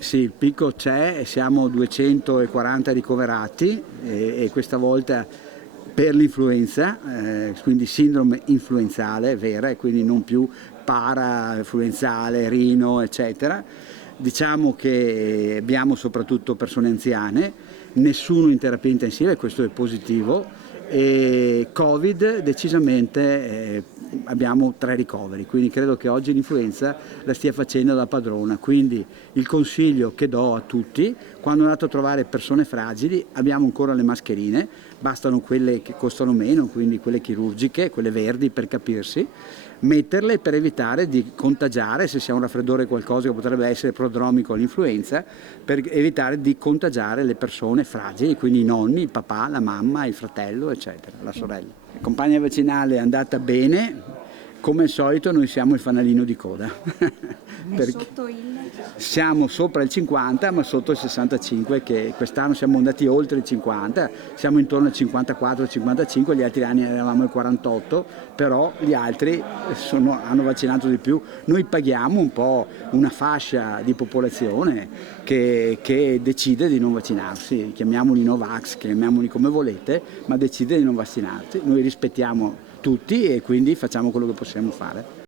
Sì, il picco c'è, siamo 240 ricoverati e questa volta per l'influenza, quindi sindrome influenzale vera e quindi non più para-influenzale, rino, eccetera. Diciamo che abbiamo soprattutto persone anziane, nessuno in terapia intensiva e questo è positivo, e Covid decisamente abbiamo 3 ricoveri, quindi credo che oggi l'influenza la stia facendo da padrona, quindi il consiglio che do a tutti, quando andate a trovare persone fragili, abbiamo ancora le mascherine, bastano quelle che costano meno, quindi quelle chirurgiche, quelle verdi per capirsi, metterle per evitare di contagiare, se si ha un raffreddore qualcosa che potrebbe essere prodromico all'influenza, per evitare di contagiare le persone fragili, quindi i nonni, il papà, la mamma, il fratello, eccetera, la sorella. La campagna vaccinale è andata bene, come al solito noi siamo il fanalino di coda. Sotto il... Siamo sopra il 50 ma sotto il 65, che quest'anno siamo andati oltre il 50, siamo intorno al 54-55, gli altri anni eravamo al 48, però gli altri hanno vaccinato di più. Noi paghiamo un po' una fascia di popolazione che decide di non vaccinarsi, chiamiamoli Novax, chiamiamoli come volete, ma decide di non vaccinarsi. Noi rispettiamo tutti e quindi facciamo quello che possiamo fare.